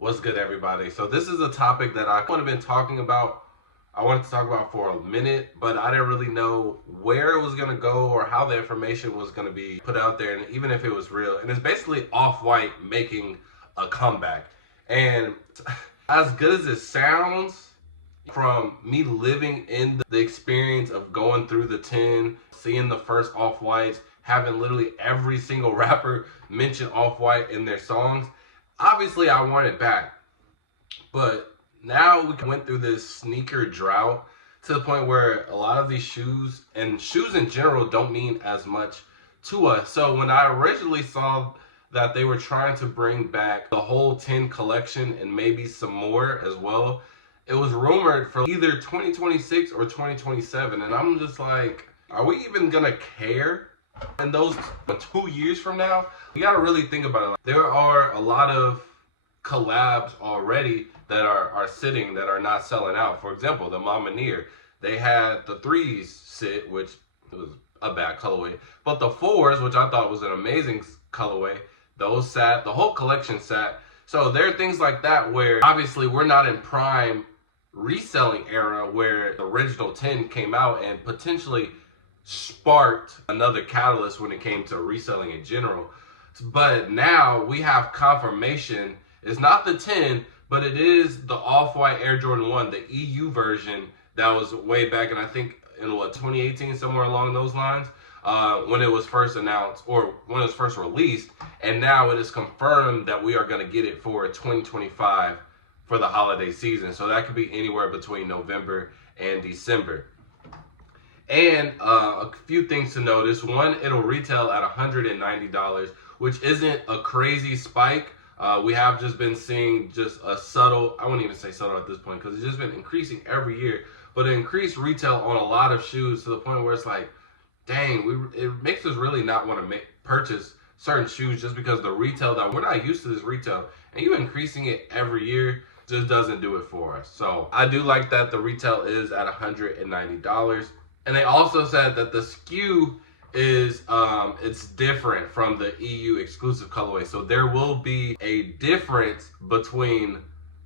What's good, everybody? So this is a topic that I would have been talking about. I wanted to talk about for a minute, but I didn't really know where it was going to go or how the information was going to be put out there, and even if it was real. And it's basically Off-White making a comeback. And as good as it sounds, from me living in the experience of going through the 10, seeing the first Off-Whites, having literally every single rapper mention Off-White in their songs, obviously I want it back. But now we went through this sneaker drought to the point where a lot of these shoes, and shoes in general, don't mean as much to us. So when I originally saw that they were trying to bring back the whole 10 collection and maybe some more as well, it was rumored for either 2026 or 2027. And I'm just like, are we even gonna care in those 2 years from now? You gotta really think about it. Like, there are a lot of collabs already that are sitting, that are not selling out. For example, the Mamaneer, they had the 3s sit, which was a bad colorway, but the 4s, which I thought was an amazing colorway, those sat, the whole collection sat. So there are things like that where obviously we're not in prime reselling era where the original 10 came out and potentially sparked another catalyst when it came to reselling in general. But now we have confirmation. It's not the 10, but it is the Off-White Air Jordan 1, the EU version that was way back, and I think in 2018, somewhere along those lines, when it was first announced or when it was first released. And now it is confirmed that we are going to get it for 2025 for the holiday season. So that could be anywhere between November and December. And a few things to notice. One, it'll retail at $190, which isn't a crazy spike. We have just been seeing just a subtle, I wouldn't even say subtle at this point, because it's just been increasing every year, but it increased retail on a lot of shoes to the point where it's like, dang, it makes us really not want to purchase certain shoes just because the retail, that we're not used to this retail, and you increasing it every year just doesn't do it for us. So I do like that the retail is at $190. And they also said that the SKU is it's different from the EU exclusive colorway. So there will be a difference between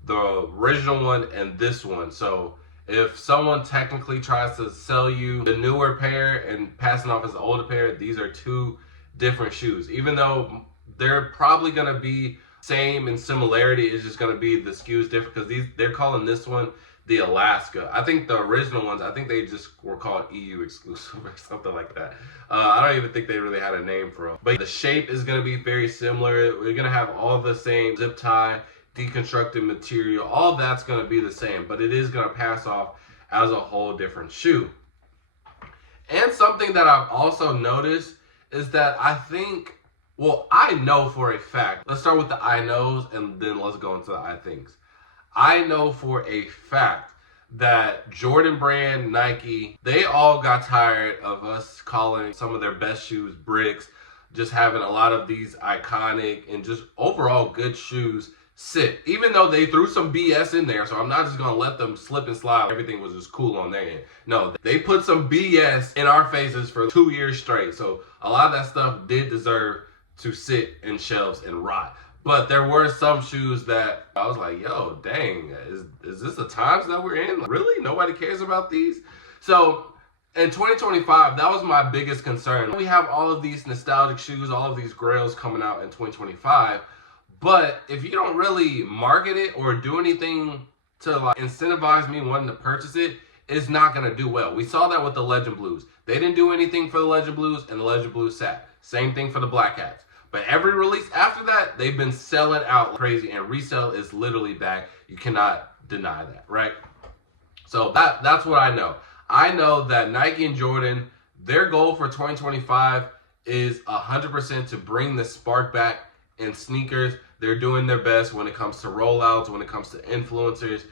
the original one and this one. So if someone technically tries to sell you the newer pair and passing off as the older pair, these are two different shoes. Even though they're probably gonna be same in similarity, it's just gonna be the SKUs different, because they're calling this one the Alaska. I think the original ones, I think they just were called EU exclusive or something like that. I don't even think they really had a name for them. But the shape is going to be very similar. We're going to have all the same zip tie, deconstructed material. All that's going to be the same, but it is going to pass off as a whole different shoe. And something that I've also noticed is that I think, well, I know for a fact. Let's start with the I knows and then let's go into the I thinks. I know for a fact that Jordan Brand, Nike, they all got tired of us calling some of their best shoes bricks, just having a lot of these iconic and just overall good shoes sit. Even though they threw some BS in there, so I'm not just gonna let them slip and slide. Everything was just cool on their end. No, they put some BS in our faces for 2 years straight. So a lot of that stuff did deserve to sit in shelves and rot. But there were some shoes that I was like, yo, dang, is this the times that we're in? Like, really? Nobody cares about these? So in 2025, that was my biggest concern. We have all of these nostalgic shoes, all of these grails coming out in 2025. But if you don't really market it or do anything to like incentivize me wanting to purchase it, it's not going to do well. We saw that with the Legend Blues. They didn't do anything for the Legend Blues, and the Legend Blues sat. Same thing for the Black Hats. But every release after that, they've been selling out like crazy, and resale is literally back. You cannot deny that, right? So that's what I know. I know that Nike and Jordan, their goal for 2025 is 100% to bring the spark back in sneakers. They're doing their best when it comes to rollouts, when it comes to influencers,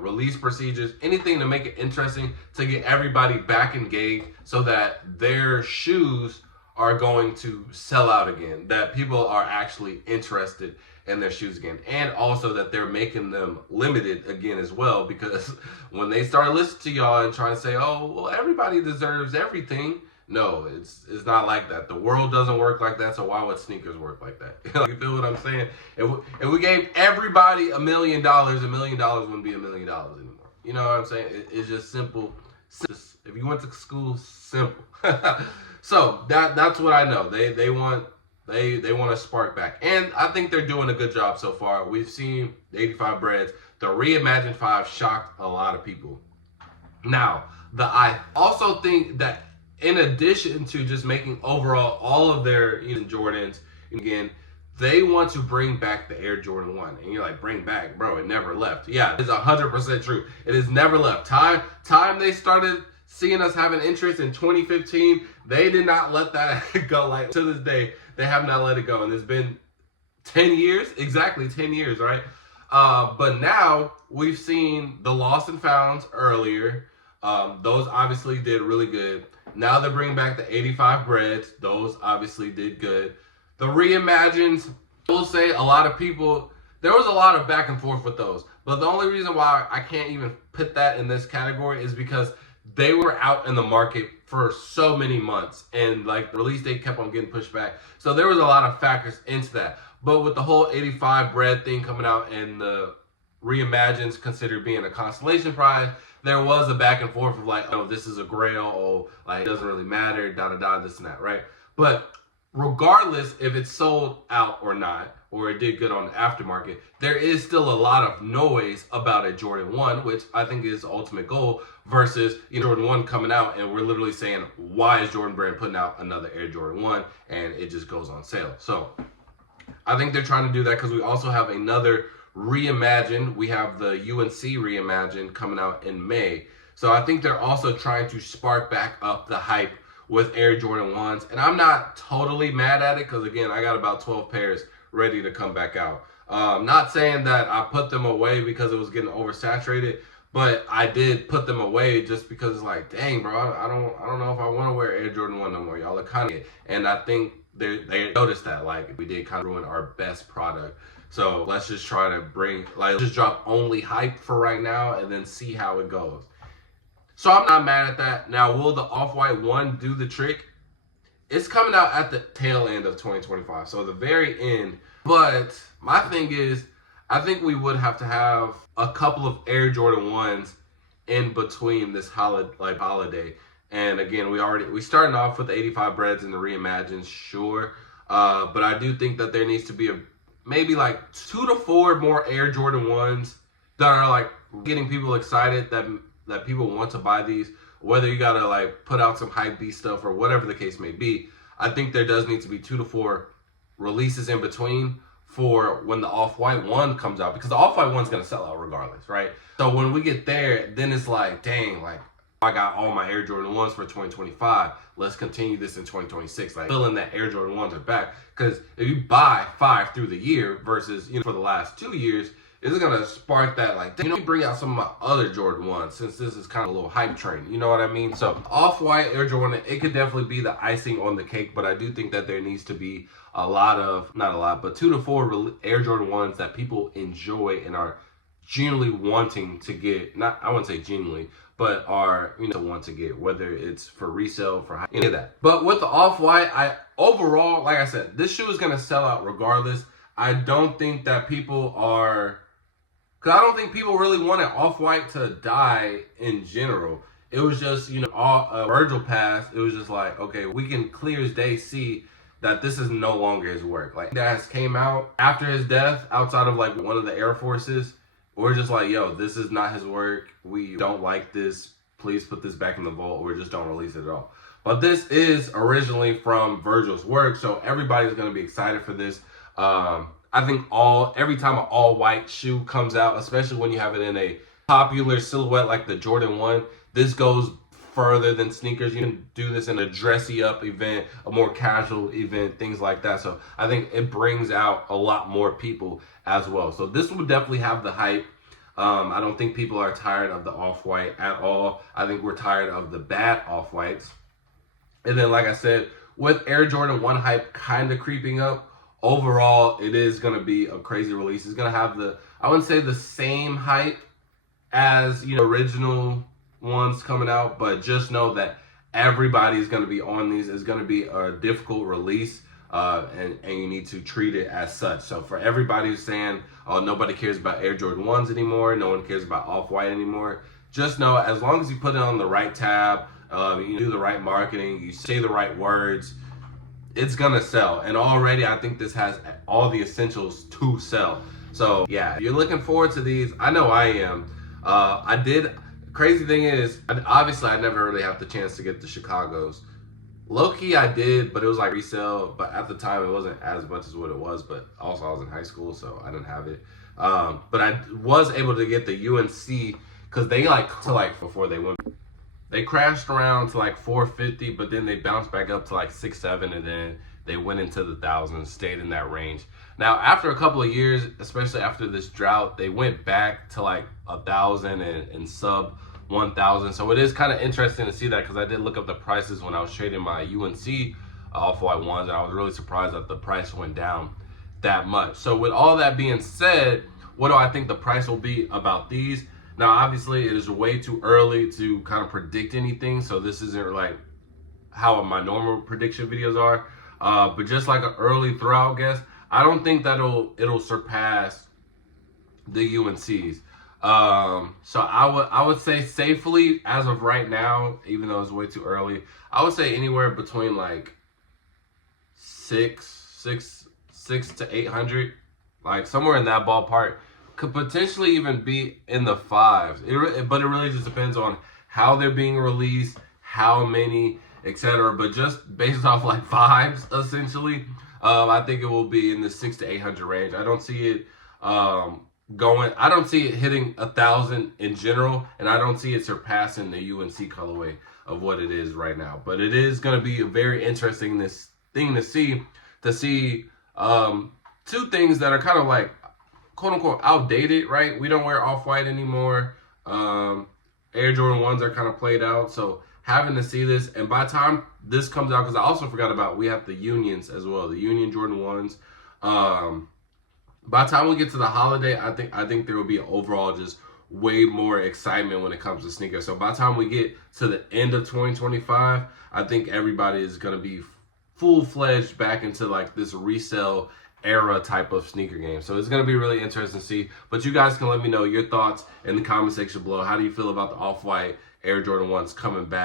release procedures, anything to make it interesting, to get everybody back engaged so that their shoes are going to sell out again, that people are actually interested in their shoes again, and also that they're making them limited again as well, because when they start listening to y'all and trying to say, oh, well, everybody deserves everything, No, it's not like that. The world doesn't work like that, so why would sneakers work like that? You feel what I'm saying? If we gave everybody $1 million, $1 million wouldn't be $1 million anymore. You know what I'm saying? It's just simple. If you went to school, simple. So that's what I know. They want to spark back, and I think they're doing a good job so far. We've seen the 85 breads. The reimagined 5 shocked a lot of people. Now, I also think that in addition to just making overall all of their Jordans, again, they want to bring back the Air Jordan 1. And you're like, bring back? Bro, it never left. Yeah, it's 100% true. It has never left. Time they started seeing us having interest in 2015, they did not let that go. Like, to this day, they have not let it go. And it's been 10 years, exactly 10 years, right? But now we've seen the Lost and Founds earlier. Those obviously did really good. Now they're bringing back the 85 breads. Those obviously did good. The reimagines, I will say a lot of people, there was a lot of back and forth with those. But the only reason why I can't even put that in this category is because they were out in the market for so many months. And like the release date kept on getting pushed back. So there was a lot of factors into that. But with the whole 85 bread thing coming out and the reimagines considered being a consolation prize, there was a back and forth of like, oh, this is a grail, oh, like, it doesn't really matter, this and that, right? But regardless if it's sold out or not, or it did good on the aftermarket, there is still a lot of noise about a Jordan 1, which I think is the ultimate goal, versus Jordan 1 coming out and we're literally saying, why is Jordan Brand putting out another Air Jordan 1? And it just goes on sale. So I think they're trying to do that because we also have another reimagined. We have the UNC reimagined coming out in May. So I think they're also trying to spark back up the hype with Air Jordan 1s. And I'm not totally mad at it because, again, I got about 12 pairs ready to come back out. Not saying that I put them away because it was getting oversaturated, but I did put them away just because it's like, dang, bro, I don't know if I want to wear Air Jordan 1 no more. Y'all are kind of, and I think they noticed that, like, we did kind of ruin our best product. So let's just try to just drop only hype for right now and then see how it goes. So I'm not mad at that. Now, will the Off-White 1 do the trick? It's coming out at the tail end of 2025, so the very end. But my thing is, I think we would have to have a couple of Air Jordan 1s in between this holiday. And again, we starting off with the 85 breads and the reimagines, sure. But I do think that there needs to be maybe like 2 to 4 more Air Jordan 1s that are like getting people excited that people want to buy these, whether you gotta like put out some Hypebeast stuff or whatever the case may be. I think there does need to be 2 to 4 releases in between for when the Off-White 1 comes out, because the Off-White 1's gonna sell out regardless, right? So when we get there, then it's like, dang, like I got all my Air Jordan 1s for 2025. Let's continue this in 2026. Like, feeling that Air Jordan 1s are back. Because if you buy 5 through the year versus, for the last 2 years, it's going to spark that, like, let me bring out some of my other Jordan 1s since this is kind of a little hype train. You know what I mean? So, Off-White Air Jordan 1, it could definitely be the icing on the cake, but I do think that there needs to be not a lot, but 2 to 4 Air Jordan 1s that people enjoy and are genuinely wanting to get, I wouldn't say genuinely, but are, want to get, whether it's for resale, for any of that. But with the Off-White, overall, like I said, this shoe is going to sell out regardless. I don't think that people are, because I don't think people really wanted Off-White to die in general. It was just, Virgil passed. It was just like, okay, we can clear as day see that this is no longer his work. Like, that has came out after his death, outside of like one of the Air Forces. We're just like, yo, this is not his work. We don't like this. Please put this back in the vault, or just don't release it at all. But this is originally from Virgil's work, so everybody's going to be excited for this. I think every time an all-white shoe comes out, especially when you have it in a popular silhouette like the Jordan 1, this goes further than sneakers. You can do this in a dressy up event, a more casual event, things like that. So I think it brings out a lot more people as well. So this will definitely have the hype. I don't think people are tired of the Off-White at all. I think we're tired of the bad Off-Whites. And then, like I said, with Air Jordan 1 hype kind of creeping up, overall, it is going to be a crazy release. It's going to have I wouldn't say the same hype as, original ones coming out, but just know that everybody's going to be on these. It's going to be a difficult release, and you need to treat it as such. So for everybody who's saying, oh, nobody cares about Air Jordan 1s anymore, no one cares about Off-White anymore, just know as long as you put it on the right tab, you do the right marketing, you say the right words, it's gonna sell. And already I think this has all the essentials to sell. So yeah, you're looking forward to these. I know I am. Crazy thing is, obviously I never really had the chance to get the Chicago's. Low-key I did, but it was like resale, but at the time it wasn't as much as what it was, but also I was in high school, so I didn't have it. But I was able to get the UNC, because they before they went, they crashed around to like 450, but then they bounced back up to like 6-7, and then they went into the thousands, stayed in that range. Now, after a couple of years, especially after this drought, they went back to like 1,000 and sub 1,000. So it is kind of interesting to see that, because I did look up the prices when I was trading my UNC Off-White ones, and I was really surprised that the price went down that much. So with all that being said, what do I think the price will be about these? Now, obviously, it is way too early to kind of predict anything, so this isn't like how my normal prediction videos are. But just like an early throw-out guess, I don't think that it'll surpass the UNCs. So I would say safely, as of right now, even though it's way too early, I would say anywhere between like 600 to 800, like somewhere in that ballpark. Could potentially even be in the 5s. But it really just depends on how they're being released, how many, etc. But just based off like vibes, essentially, I think it will be in the 600 to 800 range. I don't see it going. I don't see it hitting 1,000 in general, and I don't see it surpassing the UNC colorway of what it is right now. But it is going to be a very interesting thing to see. Two things that are kind of like, quote unquote, outdated, right? We don't wear Off-White anymore. Air Jordan 1s are kind of played out. So having to see this, and by the time this comes out, because I also forgot about, we have the Unions as well, the Union Jordan 1s. By the time we get to the holiday, I think there will be overall just way more excitement when it comes to sneakers. So by the time we get to the end of 2025, I think everybody is going to be full-fledged back into like this resale era type of sneaker game. So it's going to be really interesting to see. But you guys can let me know your thoughts in the comment section below. How do you feel about the Off-White Air Jordan 1s coming back?